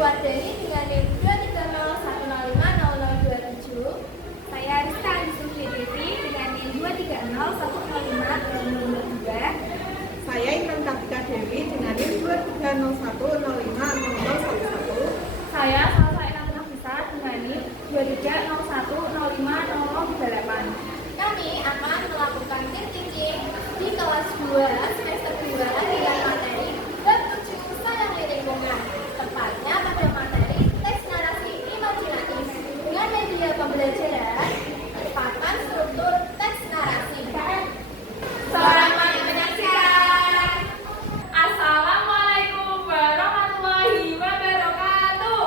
Wardani dengan NIM 230105027. Saya Rizka Andi Devi dengan NIM 230105022. Saya Intan Kartika Dewi dengan NIM 230105011. Saya Salsa Intan Nafisa dengan NIM 230105038. Kami akan melakukan teaching di kelas 2 semester 2 dengan materi bab 7 sayang lingkungan, tepatnya pada materi teks narasi imajinatif dengan media pembelajaran papan struktur teks narasi. Selamat menyaksikan. Assalamualaikum warahmatullahi wabarakatuh.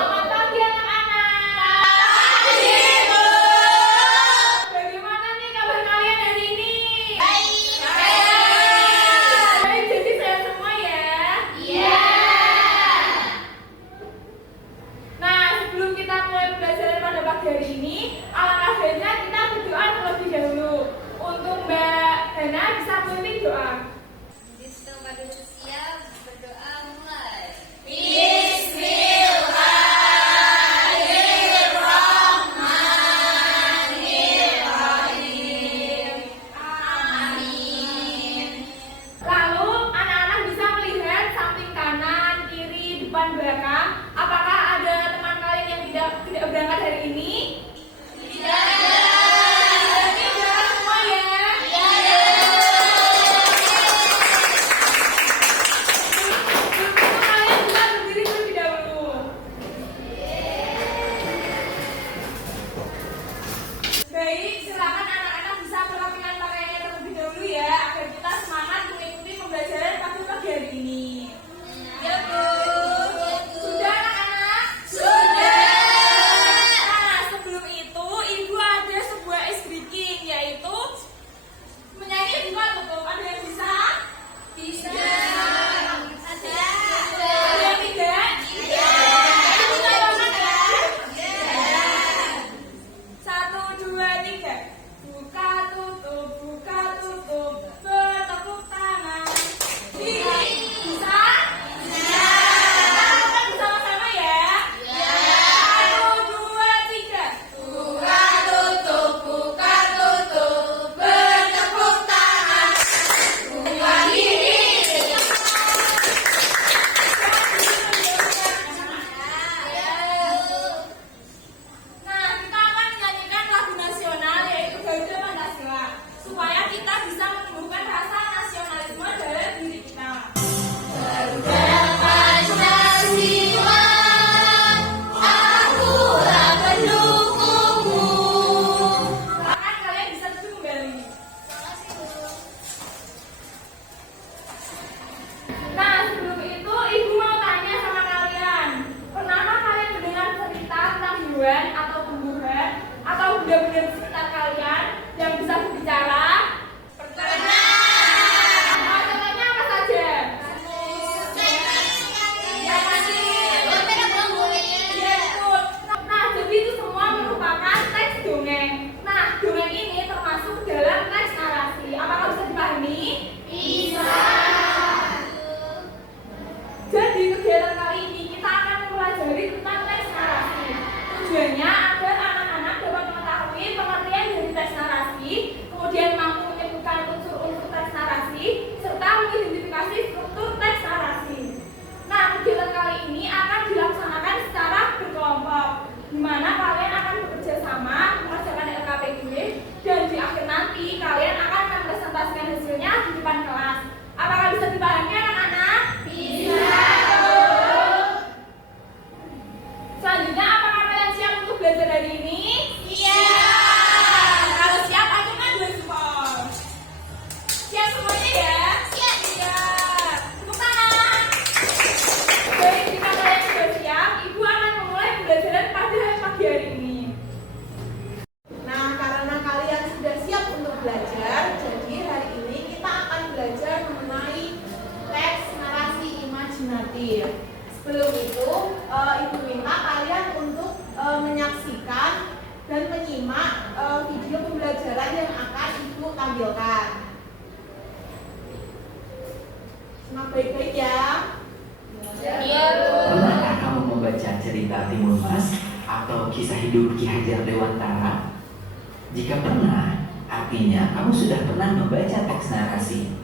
Selamat pagi anak-anak. Bagaimana nih kabar kalian hari ini? Baik, jadi sehat semua ya? Iya. Nah, sebelum kita mulai pembelajaran pada pagi hari ini, alangkah baiknya kita berdoa terlebih dahulu. Untuk Mbak Hana bisa memimpin doa. Sistem pada siap berdoa mulai. Lalu anak-anak bisa melihat samping kanan, kiri, depan, belakang. Apakah ada teman kalian yang tidak berangkat hari ini? Berarti berangkat semua ya? Untuk itu kalian bisa berdiri terlebih dahulu. Baik, silakan anak-anak bisa merapikan pakaiannya terlebih dahulu ya, agar kita semangat mengikuti pembelajaran pada pagi hari ini. Ya, Bu. Sudah anak-anak? Nah, sebelum itu Ibu ada sebuah ice breaking, yaitu menyanyi buka tutup. Ada yang bisa? Bisa. Ada yang tidak? Ibu tolongan ya. 1, 2, 3. Buka tutup, bertepuk tangan. Bisa? Bisa? Kita lakukan bersama-sama ya. 1, 2, 3. Buka tutup, bertepuk tangan. Buka diri. Nah, kita akan menyanyikan lagu nasional yaitu Garuda Pancasila supaya kita bisa menumbuhkan rasa nasionalisme dalam diri kita. Pancasila, akulah pendukungmu. Silakan kalian bisa duduk kembali. Nah, sebelum itu Ibu mau tanya sama kalian. Pernahkah kalian mendengar cerita tentang hewan atau tumbuhan atau benda-benda di sekitar kalian yang bisa berbicara? Contohnya apa saja? Iya, betul. Nah, jadi itu semua merupakan teks dongeng. Nah, dongeng ini termasuk dalam teks narasi. Apakah bisa dipahami? Jadi kegiatan kali ini kita akan mempelajari tentang teks narasi. Tujuannya agar anak-anak dapat mengetahui pengertian dari teks narasi, kemudian mampu menyebutkan unsur-unsur teks narasi, serta mengidentifikasi struktur teks narasi. Nah, kegiatan kali ini akan dilaksanakan secara berkelompok, di mana kalian akan bekerja sama mengerjakan LKPD, dan di akhir nanti kalian akan mempresentasikan hasilnya di depan kelas. Apakah bisa dipahami anak-anak? Selanjutnya, apakah kalian siap untuk belajar hari ini? Kalau siap, aku kan dua support. Siap semuanya ya? Siap. Tepuk tangan. Baik, jika kalian sudah siap, Ibu akan memulai pembelajaran pada pagi hari ini. Nah, karena kalian sudah siap untuk belajar, jadi hari ini kita akan belajar mengenai teks narasi imajinatif. Sebelum itu, Ibu minta kalian untuk menyaksikan dan menyimak video pembelajaran yang akan Ibu tampilkan. Simak baik-baik ya. Pernahkah kamu membaca cerita Timun Mas atau kisah hidup Ki Hajar Dewantara? Jika pernah, artinya kamu sudah pernah membaca teks narasi.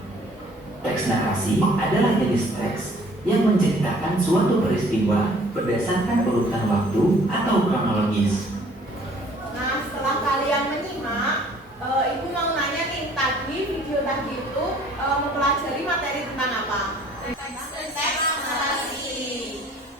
Teks narasi adalah jenis teks yang menceritakan suatu peristiwa berdasarkan urutan waktu atau kronologis. Nah, setelah kalian menyimak, Ibu mau nanya nih, tadi video tadi itu mempelajari materi tentang apa? Teks narasi.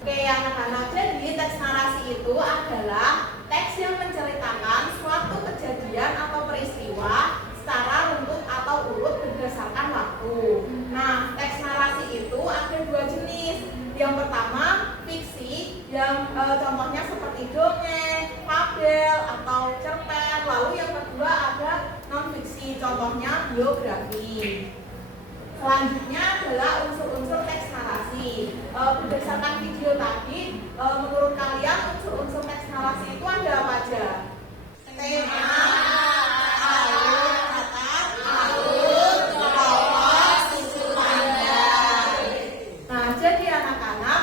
Oke, anak-anak, jadi teks narasi itu adalah teks yang menceritakan suatu kejadian atau peristiwa secara runtut atau urut berdasarkan waktu. Nah, teks narasi itu ada dua jenis. Yang pertama, fiksi, yang contohnya seperti dongeng, fabel, atau cerpen. Lalu yang kedua ada non-fiksi, contohnya biografi. Selanjutnya adalah unsur-unsur teks narasi. Berdasarkan video tadi, menurut kalian unsur-unsur teks narasi itu ada apa aja? Tema, alur, tokoh, sudut pandang. Nah, jadi anak-anak,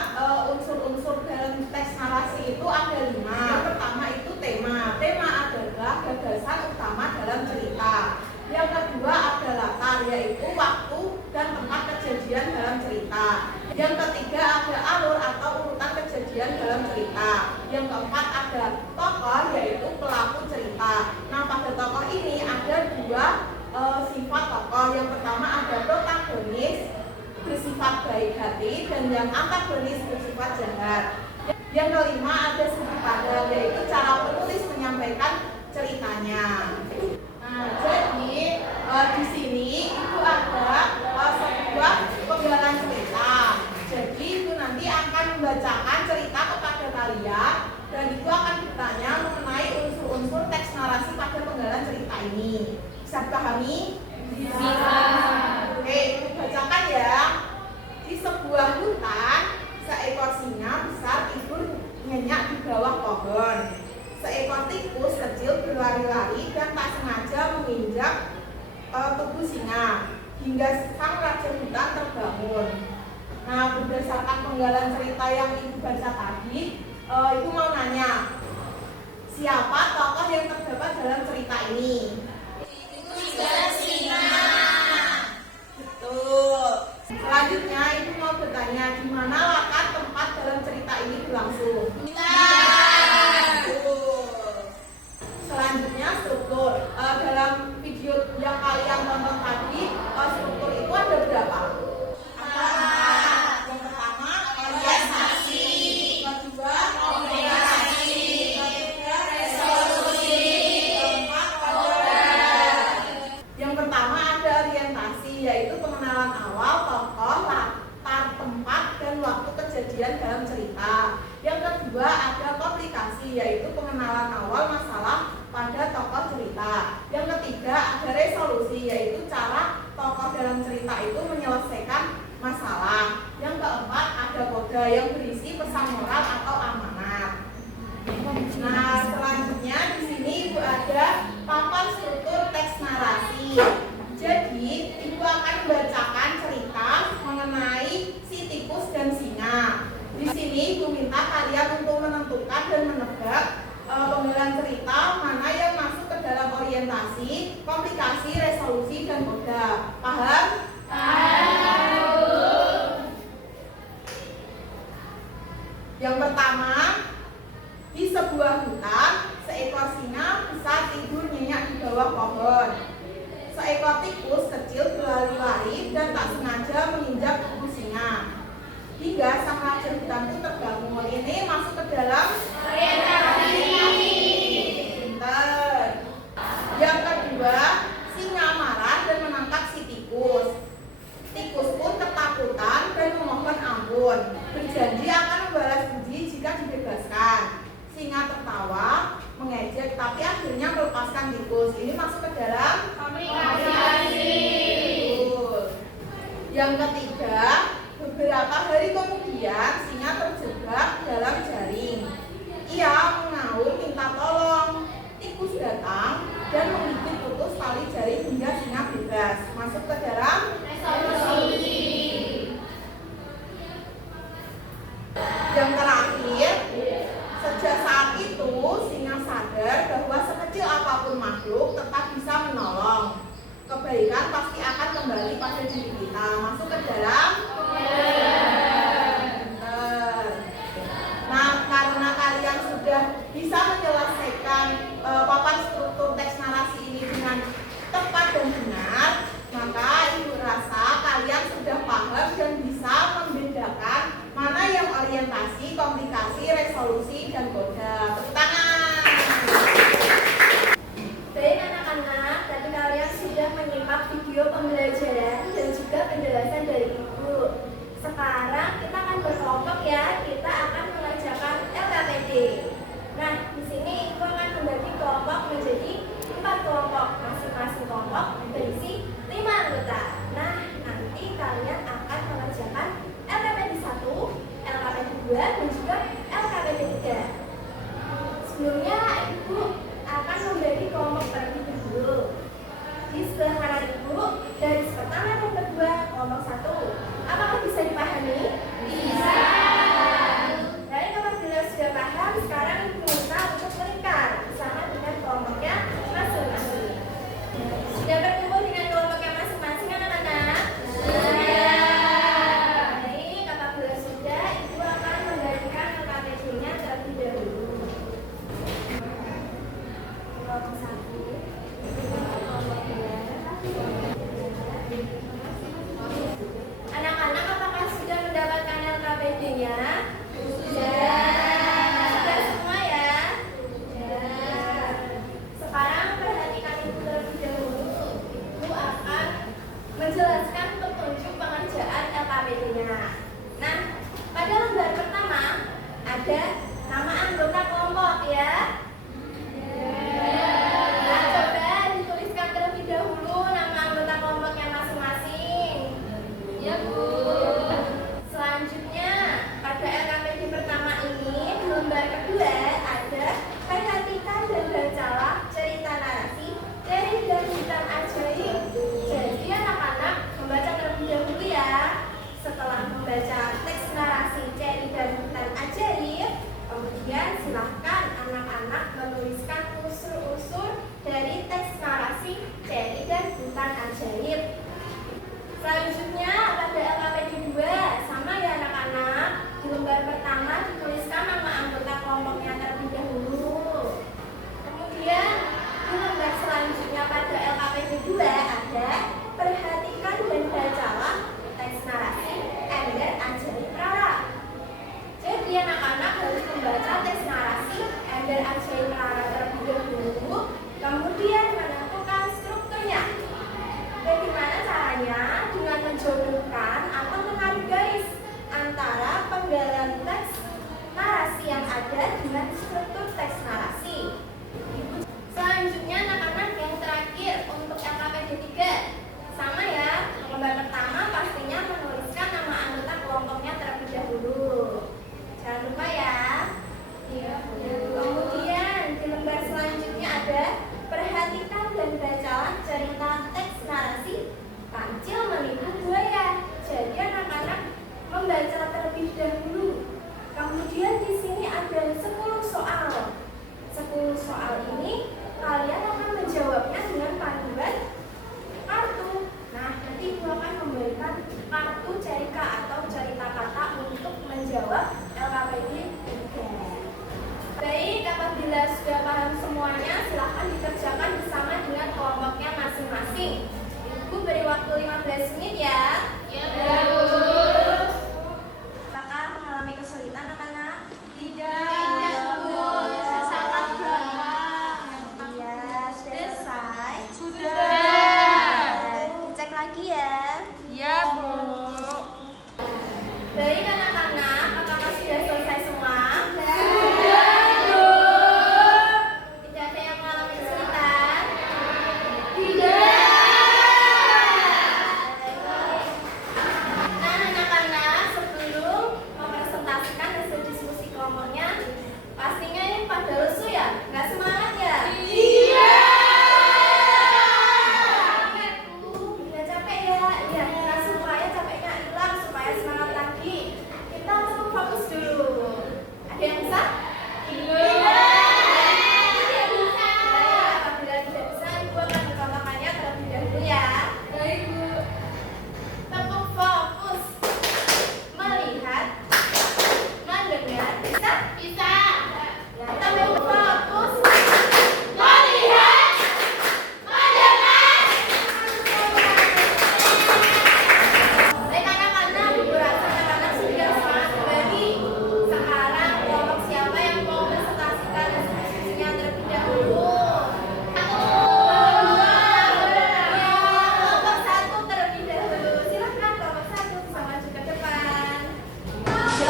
unsur-unsur dalam teks narasi itu ada 5. Yang pertama itu tema. Tema adalah gagasan utama dalam cerita. Yang kedua ada latar, yaitu waktu dan tempat kejadian dalam cerita. Yang ketiga ada alur atau urutan kejadian dalam cerita. Yang keempat ada tokoh, yaitu pelaku cerita. Nah, pada tokoh ini ada dua sifat tokoh. Yang pertama ada protagonis bersifat baik hati dan yang antagonis bersifat jahat. Yang kelima ada sudut pandang, yaitu cara penulis menyampaikan ceritanya. Nah, jadi di sini itu ada sebuah penggalan cerita. Jadi itu nanti akan membacakan cerita kepada kalian dan itu akan ditanya mengenai unsur-unsur teks narasi pada penggalan cerita ini. Bisa dipahami? Bisa. Oke, bacakan ya. Di sebuah hutan, seekor singa besar tidur nyenyak di bawah pohon. Seekor tikus kecil berlari-lari dan tak sengaja menginjak tubuh singa hingga sang raja hutan terbangun. Nah, berdasarkan penggalan cerita yang ibu baca tadi, ibu mau nanya, siapa tokoh yang terdapat dalam cerita ini? Singa. Betul. Selanjutnya ibu mau bertanya, di mana latar tempat dalam cerita ini berlangsung? Selanjutnya struktur. Dalam video yang kalian tonton tadi, struktur itu ada berapa? Yang pertama orientasi, kedua komunikasi, ketiga resolusi, keempat order. Yang pertama ada orientasi, yaitu pengenalan awal tokoh, latar tempat dan waktu kejadian dalam cerita. Yang kedua ada komplikasi, yaitu pengenalan awal masalah pada tokoh cerita. Yang ketiga ada resolusi, yaitu cara tokoh dalam cerita itu menyelesaikan masalah. Yang keempat ada koda yang berisi pesan moral atau amanat. Nah, selanjutnya di sini ibu ada papan struktur teks narasi. Jadi ibu akan membacakan cerita mengenai si tikus dan singa. Di sini ibu minta kalian untuk menentukan dan menebak penggalan cerita mana yang masuk ke dalam orientasi, komplikasi, resolusi, dan koda. Paham? Yang pertama, di sebuah hutan, seekor singa besar tidur nyenyak di bawah pohon. Seekor tikus kecil berlari-lari dan tak sengaja menginjak tubuh singa hingga sang raja hutan itu terbangun. Ini masuk ke dalam orientasi. Pinter. Yang kedua, singa marah dan menangkap si tikus. Tikus pun ketakutan dan memohon ampun, berjanji akan membalas budi jika dibebaskan. Singa tertawa, mengejek, tapi akhirnya melepaskan tikus. Ini masuk ke dalam komunikasi. Yang ketiga, beberapa hari kemudian singa terjebak dalam jaring. Ia mengaum minta tolong. Tikus datang dan menggigit putus tali jaring hingga singa bebas. Masuk ke dalam resolusi. Yang terakhir, sejak saat itu singa sadar bahwa sekecil apapun makhluk tetap bisa menolong. Kebaikan pasti akan kembali pada diri kita. Masuk ke dalam. Nah, karena kalian sudah bisa menyelesaikan papan struktur teks narasi ini dengan tepat dan benar, maka ibu rasa kalian sudah paham dan bisa membedakan mana yang orientasi, komplikasi, resolusi, dan kode. Tepuk tangan. Baik anak-anak, tadi kalian sudah menyimak video pembelajaran dan juga penjelasan dari ibu. Sekarang kita akan berkelompok ya, kita akan mengerjakan LKPD. Nah, di sini ibu akan membagi kelompok menjadi 4 kelompok, masing-masing kelompok berisi 5 anggota. Nah, nanti kalian akan mengerjakan LKPD 1, LKPD 2, dan juga LKPD 3. Sebelumnya ibu akan membagi kelompok terlebih dahulu. Di sebelah kanan ibu, garis pertama dan kedua kelompok 1. Apakah bisa dipahami? Bisa. Baik, apabila sudah paham, sekarang ibu minta untuk melingkar bersama dengan kelompoknya masing-masing. Sudah berkumpul dengan kelompoknya masing-masing anak-anak? Sudah. Baik, apabila sudah, ibu akan membagikan LKPD-nya terlebih dahulu. Kelompok 1, kelompok 2. Anak-anak, apakah sudah mendapatkan LKPD-nya? Sudah. Sudah semua ya? Sudah. Sekarang perhatikan ibu terlebih dahulu. Ibu akan menjelaskan petunjuk pengerjaan LKPD-nya. Nah, pada lembar pertama ada nama anggota kelompok ya. Nah, coba dituliskan terlebih dahulu nama anggota kelompoknya masing-masing. Ya, Bu. Selanjutnya, pada LKPD pertama ini, di lembar kedua ada perhatikan dan bacalah cerita narasi dari dan Hutan Ajaib. Jadi anak-anak membaca terlebih dahulu ya. Setelah membaca teks narasi Ceri dan Hutan Ajaib, kemudian silahkan anak-anak menuliskan unsur-unsur dari teks narasi Ceri dan Hutan Ajaib. Selanjutnya pada LKPD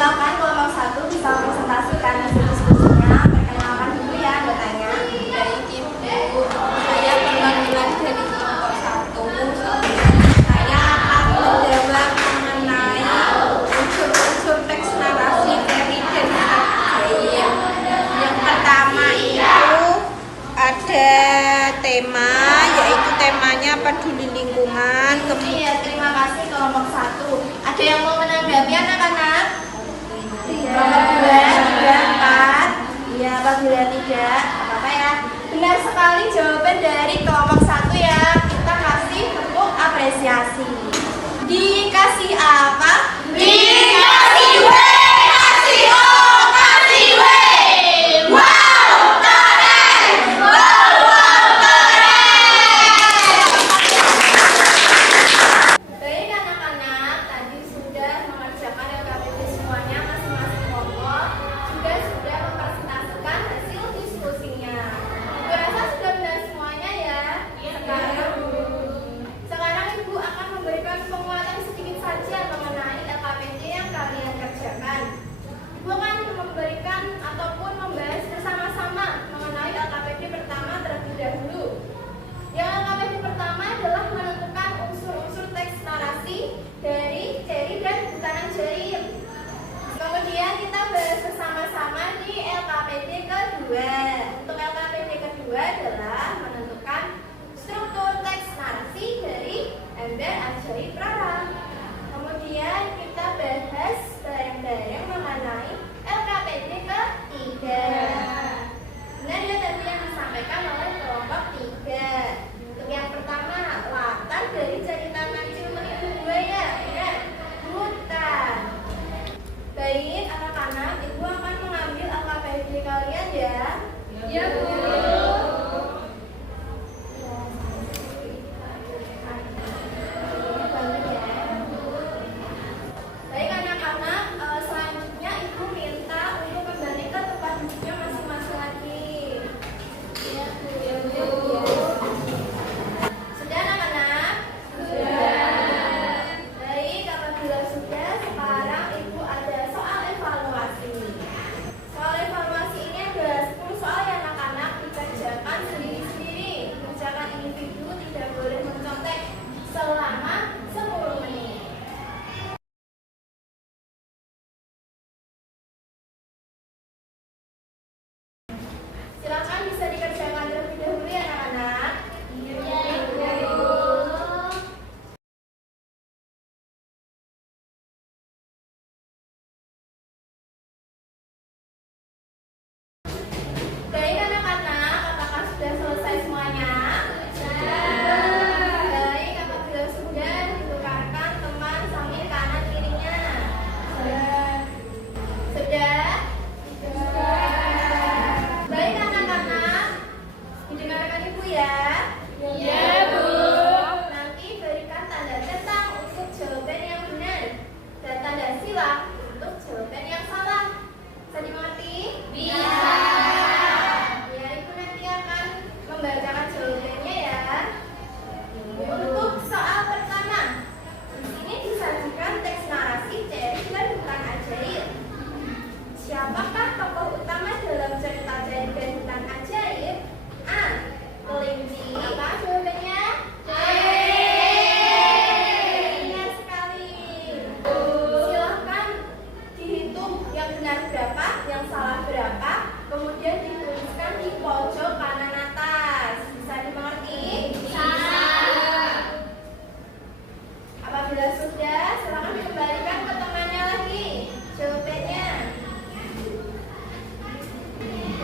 Silakan kelompok 1 bisa presentasikan hasil diskusinya. Perkenalkan dulu ya anggotanya. Baik Ibu, saya perwakilan dari kelompok 1. Saya akan menjawab mengenai unsur-unsur teks narasi dari ajaib. Yang pertama itu ada tema, yaitu temanya peduli lingkungan. Iya, terima kasih kelompok 1. Ada yang mau menanggapi anak-anak? Kelompok 2, 3, 4. Iya, apabila tidak, apa-apa ya. Benar sekali jawaban dari kelompok 1 ya. Kita kasih tepuk apresiasi. Dikasih apa? Dikasih W, kasih O, kasih W. Wow, keren! Wow, keren! Baik anak-anak, tadi sudah mengerjakan LKPD semuanya masing-masing kelompok, juga sudah mempresentasikan hasil diskusinya. Ibu rasa sudah benar semuanya ya. Sekarang Ibu akan memberikan penguatan sedikit saja mengenai LKPD yang kalian kerjakan. Ibu akan memberikan ataupun membahas bersama-sama mengenai LKPD pertama terlebih dahulu. Yang LKPD pertama adalah menentukan unsur-unsur teks narasi dari Jerry dan Butanan Jaim. Kemudian kita bahas bersama-sama di LKPD kedua. Untuk LKPD kedua adalah menentukan struktur teks narasi dari Ember Ajaib Rara. Kemudian kita bahas bareng-bareng mengenai LKPD ketiga. Benar ya tadi yang disampaikan oleh kelompok 3. Untuk yang pertama, latar dari cerita kancil menipu buaya. Benar, hutan. Baik anak-anak, Ibu akan mengambil LKPD kalian ya. Ya, Bu. Baik anak-anak, selanjutnya Ibu minta untuk kembali ke tempat duduknya masing-masing lagi. Ya, Bu. Sudah anak-anak? Sudah. Baik, apabila sudah, sekarang Ibu ada soal evaluasi. Soal evaluasi ini ada 10 soal ya anak-anak, dikerjakan sendiri-sendiri. Kerjakan individu, tidak boleh mencontek selama 10 menit. Silakan bisa dikerjakan terlebih dahulu ya anak-anak. Iya, Bu. Baik anak-anak, apakah sudah selesai semuanya? Sudah. Baik, apabila sudah ditukarkan teman sambil kanan kirinya. Sudah. Sudah? Sudah. Baik anak-anak, didengarkan Ibu ya. Iya, Bu. Nanti berikan tanda centang untuk jawaban yang benar dan tanda silang untuk jawaban yang salah. Bisa dimengerti? Bisa. Ya, Ibu nanti akan membacakan jawabannya ya. Untuk soal pertama, di sini disajikan teks narasi Jerry dan Hutan Ajaib. Siapakah tokoh utama dalam cerita Jerry dan Hutan Ajaib? A. Kelinci. Apa jawabannya? Benar sekali. Silahkan dihitung yang benar berapa, yang salah berapa, kemudian dituliskan di pojok kanan atas. Bisa dimengerti? Bisa. Apabila sudah, silakan dikembalikan ke temannya lagi jawabannya.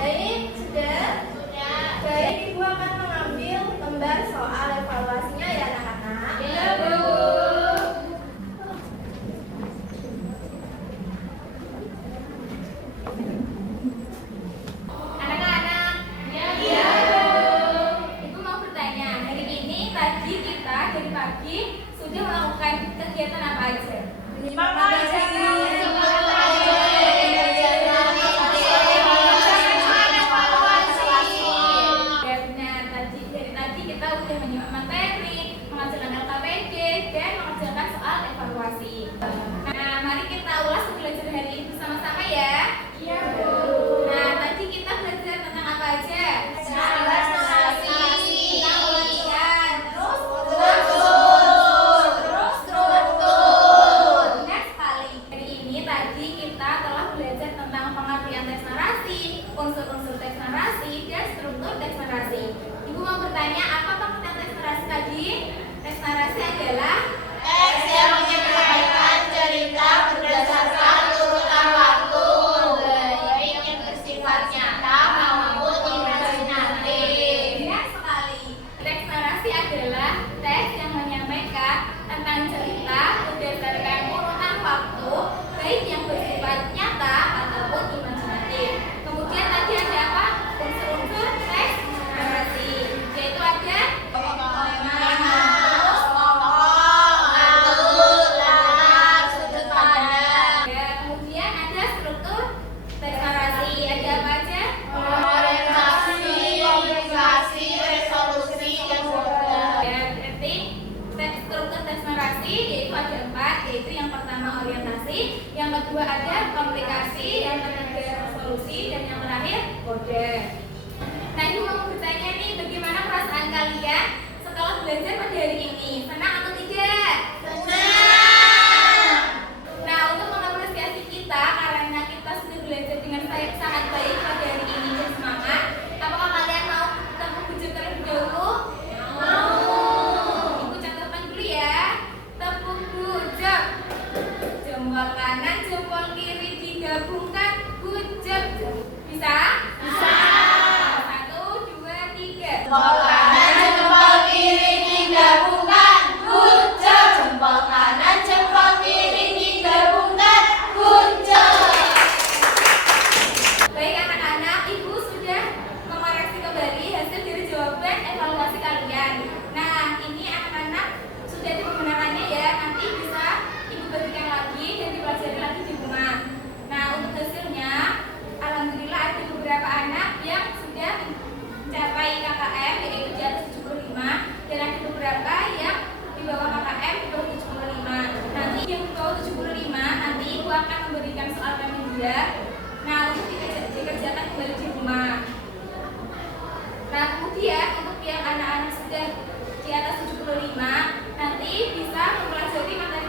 Baik, sudah? Sudah. Baik, Ibu akan mengambil lembar soal evaluasinya ya anak-anak. Ya, Bu. Anak-anak. Ya, Bu. Ibu mau bertanya, hari ini tadi kita dari pagi sudah melakukan kegiatan apa aja? Ya benar, dari tadi kita udah menyimak materi, mengajarkan LKPD, dan mengajarkan soal evaluasi. Nah, mari kita ulas pembelajaran hari ini yaitu ada 4, yaitu yang pertama orientasi, yang kedua ada komunikasi, yang ketiga resolusi, dan yang terakhir kode. Nah, ibu mau bertanya nih, bagaimana perasaan kalian setelah belajar pada hari ini? Senang atau tidak? Nah, untuk mengapresiasi kita karena kita sudah belajar dengan sangat baik pada hari ini dan semangat, apakah kalian mau tepuk bujur terlebih dahulu? Ibu catatkan dulu ya. Tepuk bujur. Jempol kanan, jempol kiri digabungkan, bujur. Bisa? Bisa. 1, 2, 3. Jempol kanan, jempol kiri digabungkan, bujur. Jempol kanan, jempol kiri digabungkan, bujur. Baik anak-anak, ibu sudah mengoreksi kembali hasil dari jawaban evaluasi kalian. Nah, ini anak-anak sudah dipergunakannya ya. Nanti bisa ibu bagikan lagi dan dipelajari lagi di rumah. Nah, untuk hasilnya, alhamdulillah ada beberapa anak yang sudah mencapai KKM yaitu di atas 75, dan ada beberapa yang di bawah KKM di bawah 75. Nanti yang di bawah 75 nanti ibu akan memberikan soal media. Nah, untuk dikerjakan kembali di rumah. Nah, kemudian untuk yang anak-anak sudah di atas 75 nanti bisa mempelajari materi